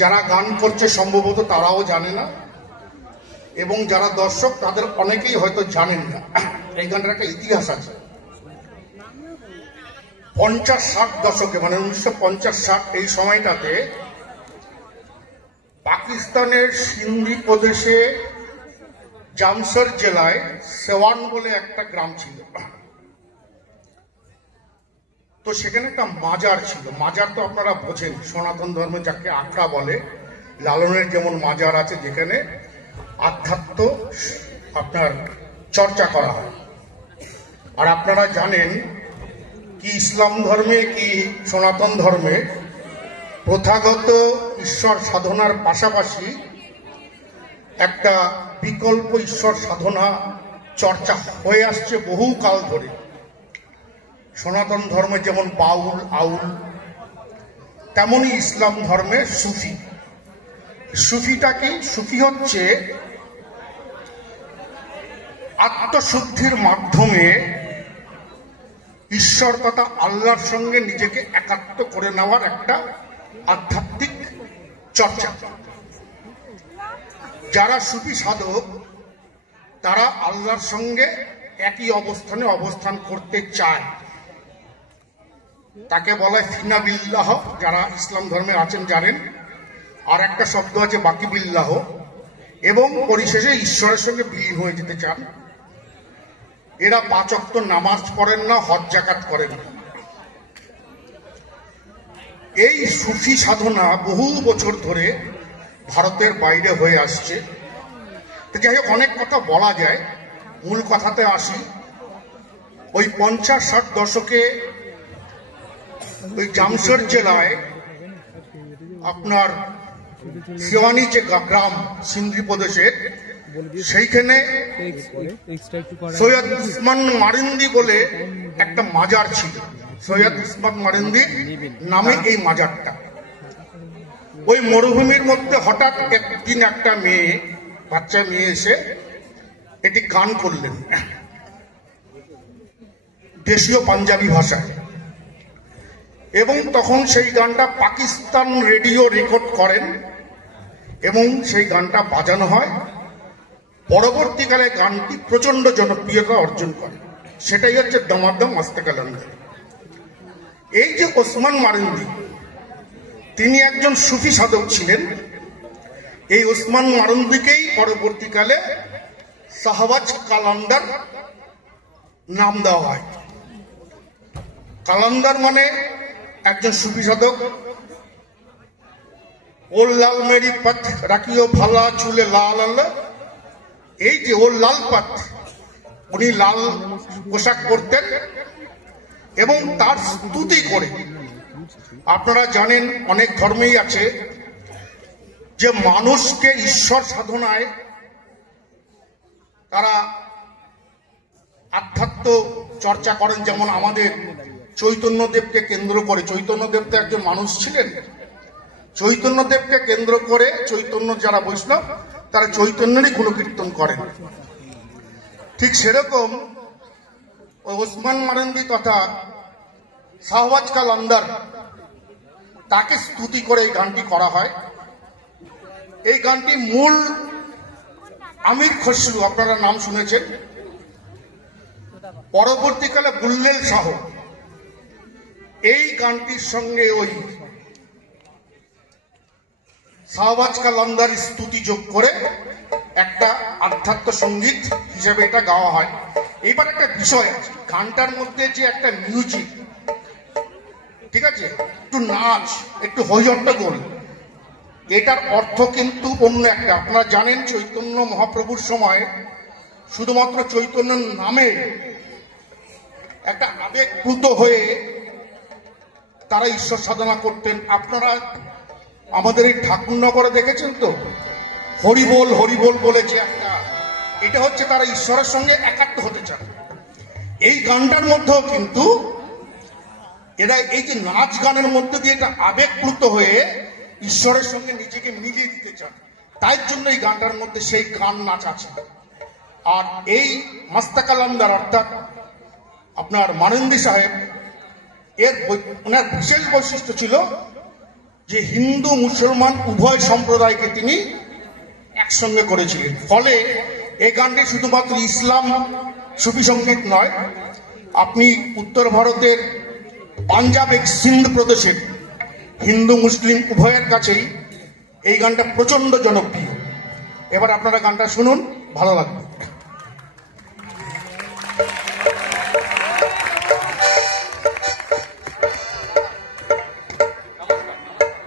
যারা গান করছে সম্ভবত তারাও জানে না, এবং যারা দর্শক তাদের অনেকেই হয়তো জানেন না। এই গানটার একটা ইতিহাস আছে। 50-60 দশকে, মানে 1950-60 এই সময়টাতে পাকিস্তানের সিন্ধি প্রদেশে জামশের জেলায় সেওয়ান বলে একটা গ্রাম ছিল। তো সেখানে একটা মাজার ছিল। মাজার তো আপনারা বোঝেন, সনাতন ধর্মে যাকে আখড়া বলে, লালনের যেমন মাজার আছে যেখানে আধ্যাত্ম আপনার চর্চা করা হয়। আর আপনারা জানেন কি ইসলাম ধর্মে কি সনাতন ধর্মে প্রথাগত ঈশ্বর সাধনার পাশাপাশি একটা বিকল্প ঈশ্বর সাধনা চর্চা হয়ে আসছে বহু কাল ধরে। সনাতন ধর্মে যেমন বাউল আউল, তেমনি ইসলাম ধর্মে সুফি। সুফিটা কি? সুফি হচ্ছে আত্মশুদ্ধির মাধ্যমে ঈশ্বর তথা আল্লাহর সঙ্গে নিজেকে একাত্ম করে নেওয়ার একটা আধ্যাত্মিক চর্চা। যারা সুফি সাধক তারা আল্লাহর সঙ্গে একই অবস্থানে অবস্থান করতে চায়, তাকে বলা হয় ফিনা বিল্লাহ। যারা ইসলাম ধর্মে আছেন জানেন। আর একটা শব্দ আছে বাকি বিল্লাহ, এবং পরিশেষে ঈশ্বরের সঙ্গে বিলীন হয়ে যেতে চান। এরা 5 ওয়াক্ত নামাজ পড়েন না, হজ যাকাত করেন না। এই সুফি সাধনা বহু বছর ধরে ভারতের বাইরে হয়ে আসছে। যাই হোক, অনেক কথা বলা যায়, মূল কথাতে আসি। ওই 50-60 দশকে ওই জামশের জেলায় আপনার সিওয়ানি যে গ্রাম সিন্ধি প্রদেশের, সেইখানে সৈয়দ উসমান মারিন্দি বলে একটা মাজার ছিল। সৈয়দ উসমান মারিন্দি নামে এই মাজারটা। ওই মরুভূমির মধ্যে হঠাৎ একদিন একটা মেয়ে, বাচ্চা মেয়ে এসে এটি গান করলেন দেশীয় পাঞ্জাবি ভাষায়, এবং তখন সেই গানটা পাকিস্তান রেডিও রেকর্ড করেন এবং সেই গানটা বাজানো হয়। পরবর্তীকালে গানটি প্রচন্ড জনপ্রিয়তা অর্জন করে। সেটাই হচ্ছে দমাদম মস্ত কালান্দার। এই যে ওসমান মারিন্দি, তিনি একজন সুফি সাধক ছিলেন। এই ওসমান মারিন্দিকেই পরবর্তীকালে শাহবাজ কালান্দার নাম দেওয়া হয়। কালান্দার মানে একজন সুফি সাধক। ওর লাল মেরি পথ রাখিও ভালা চুলে লাল আল্লাহ, এই যে ওর লাল পথ, উনি লাল পোশাক পরতেন এবং তার স্তুতি করে। আপনারা জানেন অনেক ধর্মেই আছে যে মানুষকে ঈশ্বর সাধনায় তারা আধ্যাত্ম চর্চা করেন। যেমন আমাদের চৈতন্যদেবকে কেন্দ্র করে, চৈতন্যদেব তো একজন মানুষ ছিলেন, চৈতন্যদেবকে কেন্দ্র করে চৈতন্য যারা বৈষ্ণব তারা চৈতন্যেরই গুণকীর্তন করেন। ঠিক সেরকম ওই ওসমান মারিন্দি তথা শাহবাজ কালান্দার, তাকে স্তুতি করে এই গানটি করা হয়। এই গানটি মূল আমির খসরু, আপনারা নাম শুনেছেন। পরবর্তীকালে বুল্লেল শাহ এই গানটির সঙ্গে ওই শাহবাজ কালান্দার স্তুতি যোগ করে একটা আধ্যাত্ম সঙ্গীত হিসেবে এটা গাওয়া হয়। এইবার একটা বিষয় আছে, গানটার মধ্যে যে একটা মিউজিক, ঠিক আছে, একটু নাচ, একটু হইহট্টগোল, এটার অর্থ কিন্তু অন্য একটা। আপনারা জানেন চৈতন্য মহাপ্রভুর সময় শুধুমাত্র চৈতন্যের নামে একটা আবেগপ্লুত হয়ে তারা ঈশ্বর সাধনা করতেন। আপনারা আমাদের এই ঠাকুরনগরে দেখেছেন তো, হরিবোল হরিবোল বলেছে একটা, এটা হচ্ছে তারা ঈশ্বরের সঙ্গে একাত্ম হতে চান। এই গানটার মধ্যেও কিন্তু এরা এই যে নাচ গানের মধ্যে দিয়ে একটা আবেগপ্লুত হয়ে ঈশ্বরের সঙ্গে নিজেকে মিলিয়ে দিতে চান। তাই জন্য এই গানটার মধ্যে সেই গান নাচ আছে। আর এই মাস্তা কালান্দার অর্থাৎ আপনার মারিন্দি সাহেব, ওনার বিশেষ বৈশিষ্ট্য ছিল যে হিন্দু মুসলমান উভয় সম্প্রদায়কে তিনি একসঙ্গে করেছিলেন। ফলে এই গানটি শুধুমাত্র ইসলাম সুফি সঙ্গীত নয়, আপনি উত্তর ভারতের পাঞ্জাব সিন্ধ প্রদেশে হিন্দু মুসলিম উভয়ের কাছেই এই গানটা প্রচন্ড জনপ্রিয়। এবার আপনারা গানটা শুনুন, ভালো লাগবে।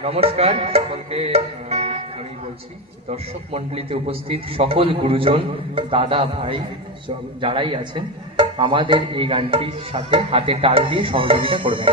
নমস্কার সকলকে। আমি বলছি দর্শক মণ্ডলীতে উপস্থিত সকল গুরুজন, দাদা ভাই যারাই আছেন, আমাদের এই গানটির সাথে হাতে তাল দিয়ে সহযোগিতা করবেন।